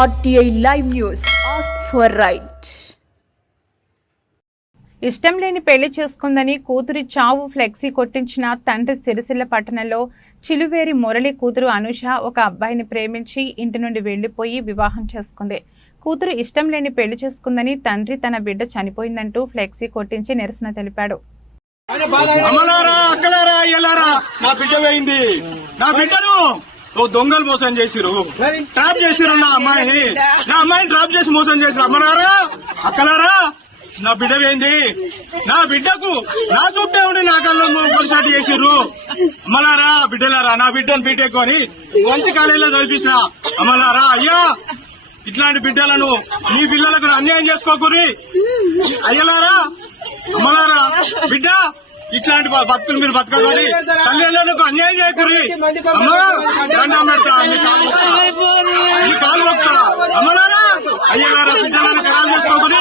RTI Live News. Ask for right. ఇష్టం లేని పెళ్లి చేసుకుందని కూతురి చావు ఫ్లెక్సీ కొట్టించిన తండ్రి సిరిసిల్ల పట్టణంలో చిలువేరి మురళి కూతురు అనుష ఒక అబ్బాయిని ప్రేమించి ఇంటి నుండి వెళ్లిపోయి వివాహం చేసుకుంది. కూతురు ఇష్టం లేని పెళ్లి చేసుకుందని తండ్రి తన బిడ్డ చనిపోయిందంటూ ఫ్లెక్సీ కొట్టించి నిరసన తెలిపాడు. దొంగలు మోసం చేసిరు, ట్రాప్ చేసిరు. నా అమ్మాయిని ట్రాప్ చేసి మోసం చేసిరు. అమ్మలారా, అక్కలారా, నా బిడ్డ ఏంది? నా బిడ్డకు నా చుట్టే ఉండి నా కళ్ళు పొలిసాటి చేసిర్రు. అమ్మలారా, బిడ్డలారా, నా బిడ్డను బీటెక్కుని మంచి కాలేజీలో చదివించిన అమ్మలారా, అయ్యా ఇట్లాంటి బిడ్డలను మీ పిల్లలకు అన్యాయం చేసుకోకూరి. అయ్యలారా, అమ్మలారా, బిడ్డ ఇట్లాంటి భక్తులు మీరు బతకాలి, తల్లిదండ్రులకు అన్యాయం చేయకూరి. దండం పెడతా, అన్ని కాలు మొక్కుతారా? అమ్మలారా, అయ్యగారా, బిడ్డలను ఖరాబ్ చేసుకోకూరి.